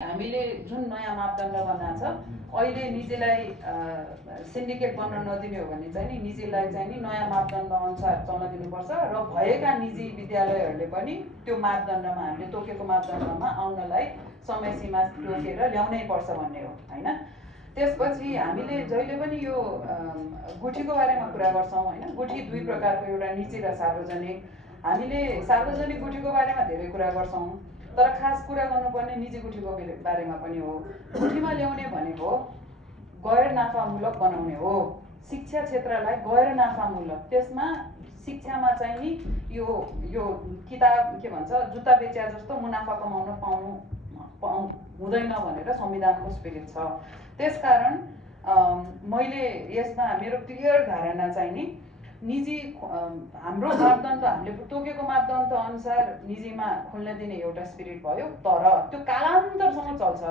हामीले जुन नयाँ मापदण्ड बनाएको छ अहिले निजीलाई सिन्डिकेट बन्न नदिने हो भने चाहिँ नि निजीलाई चाहिँ नि नयाँ मापदण्ड अनुसार चल्न दिनुपर्छ र भएका निजी विद्यालयहरूले पनि त्यो मापदण्डमा हामीले तोकेको मापदण्डमा आउनलाई समय सीमा तोकेर ल्याउनै पर्छ भन्ने हो हैन। त्यसपछि हामीले जहिले पनि यो गुठीको बारेमा कुरा गर्छौं हैन। गुठी दुई प्रकारको, एउटा निजी र सार्वजनिक। हामीले सार्वजनिक गुठीको बारेमा धेरै कुरा गर्छौं, तर खास कुरा गर्नुपर्ने निजी गुठीको बारेमा पनि हो। गुठीमा ल्याउने भनेको गैर नाफामूलक बनाउने हो, शिक्षा क्षेत्रलाई गैर नाफामूलक। त्यसमा शिक्षामा चाहिँ नि यो किताब के भन्छ जुत्ता बेच्या जस्तो मुनाफा कमाउन हुँदैन भनेर संविधानको स्पिरिट छ। त्यसकारण मैले यसमा मेरो क्लियर धारणा चाहिँ नि निजी हाम्रो मापदण्ड हामीले तोकेको मापदण्ड अनुसार निजीमा खोल्न दिने एउटा स्पिरिट भयो, तर त्यो कालान्तरसम्म चल्छ।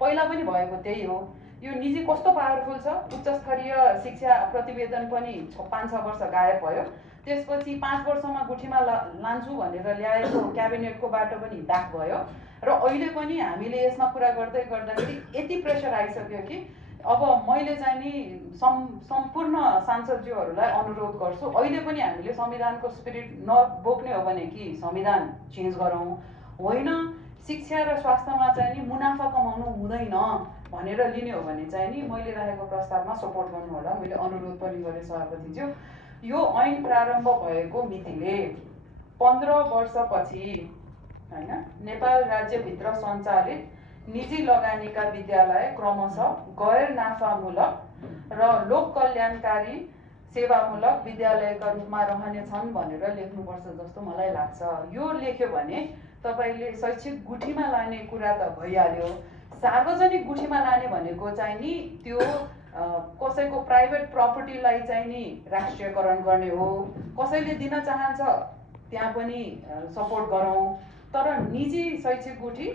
पहिला पनि भएको त्यही हो। यो निजी कस्तो पावरफुल छ, उच्च स्तरीय शिक्षा प्रतिवेदन पनि 5-6 वर्ष गायब भयो। त्यसपछि 5 वर्षमा गुठीमा लान्छु भनेर ल्याएको क्याबिनेटको बाटो पनि ब्याक भयो र अहिले पनि हामीले यसमा कुरा गर्दै गर्दाखेरि यति प्रेसर आइसक्यो कि अब मैले चाहिँ नि सम्पूर्ण सांसदज्यूहरूलाई अनुरोध गर्छु, अहिले पनि हामीले संविधानको स्पिरिट नबोक्ने हो भने कि संविधान चेन्ज गरौँ, होइन शिक्षा र स्वास्थ्यमा चाहिँ नि मुनाफा कमाउनु हुँदैन भनेर लिने हो भने चाहिँ नि मैले राखेको प्रस्तावमा सपोर्ट गर्नु होला। मैले अनुरोध पनि गरेँ सभापतिज्यू। यो ऐन प्रारम्भ भएको मितिले 15 वर्षपछि हैन नेपाल राज्यभित्र सञ्चालित निजी लगानीका विद्यालय क्रमशः गैर नाफामूलक र लोक कल्याणकारी सेवामूलक विद्यालयका रूपमा रहनेछन् भनेर लेख्नुपर्छ जस्तो मलाई लाग्छ। यो लेख्यो भने तपाईले शैक्षिक गुठीमा लाने कुरा त भइहाल्यो, सार्वजनिक गुठीमा लाने भनेको चाहिँ नि त्यो कसैको प्राइभेट प्रपर्टीलाई चाहिँ नि राष्ट्रियकरण गर्ने हो। कसैले दिन चाहन्छ त्यहाँ पनि सपोर्ट गरौँ, तर निजी शैक्षिक गुठी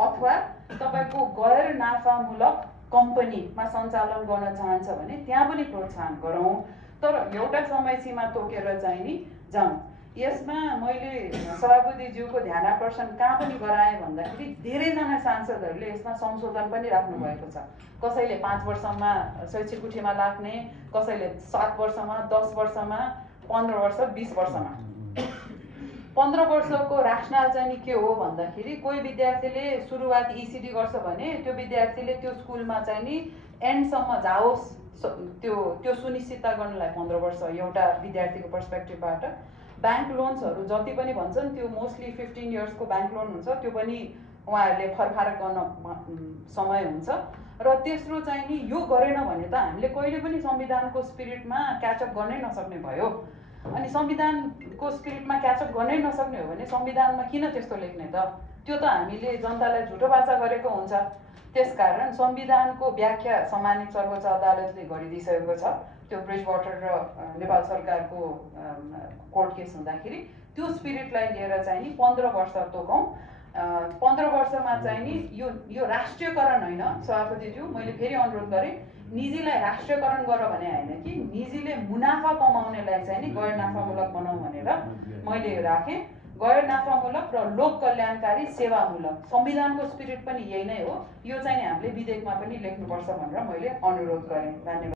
अथवा तपाईको गैर नाफामूलक कम्पनीमा सञ्चालन गर्न चाहन्छ भने त्यहाँ पनि प्रोत्साहन गरौँ, तर एउटा समय सीमा तोकेर चाहिँ नि जाउँ। यसमा मैले सभापतिज्यूको ध्यानाकर्षण कहाँ पनि गराएँ भन्दाखेरि धेरैजना सांसदहरूले यसमा संशोधन पनि राख्नु भएको छ। कसैले 5 वर्षमा शैक्षिक गुठीमा लाग्ने, कसैले 7 वर्षमा, 10 वर्षमा, 15 वर्ष, 20 वर्षमा। 15 वर्षको राशनल चाहिँ के हो भन्दाखेरि कोही विद्यार्थीले सुरुवात ईसीडी गर्छ भने त्यो विद्यार्थीले त्यो स्कुलमा चाहिँ नि एन्डसम्म जाओस्, त्यो सुनिश्चितता गर्नलाई 15 वर्ष एउटा विद्यार्थीको पर्सपेक्टिभबाट। ब्याङ्क लोन्सहरू जति पनि भन्छन् त्यो मोस्टली 15 इयर्सको ब्याङ्क लोन हुन्छ, त्यो पनि उहाँहरूले फरफारक गर्न समय हुन्छ। र तेस्रो चाहिँ नि यो गरेन भने त हामीले कहिले पनि संविधानको स्पिरिटमा क्याचअप गर्नै नसक्ने भयो। अनि संविधानको स्पिरिटमा क्याचअप गर्नै नसक्ने हो भने संविधानमा किन त्यस्तो लेख्ने त? त्यो त हामीले जनतालाई झुटो बाचा गरेको हुन्छ। त्यसकारण संविधानको व्याख्या सम्मानित सर्वोच्च अदालतले गरिदिइसकेको छ। त्यो ब्रिजवाटर र नेपाल सरकारको कोर्ट केस हुँदाखेरि त्यो स्पिरिटलाई लिएर चाहिँ नि 15 वर्ष तोकौँ। 15 वर्षमा चाहिँ नि यो राष्ट्रियकरण होइन सभापतिज्यू, मैले फेरि अनुरोध गरेँ, निजीलाई राष्ट्रियकरण गर भने होइन कि निजीले मुनाफा कमाउनेलाई चाहिँ नि गैर नाफामूलक बनाऊ भनेर मैले राखेँ। गैर नाफामूलक र लोक कल्याणकारी सेवामूलक संविधानको स्पिरिट पनि यही नै हो। यो चाहिँ नि हामीले विधेयकमा पनि लेख्नुपर्छ भनेर मैले अनुरोध गरेँ। धन्यवाद।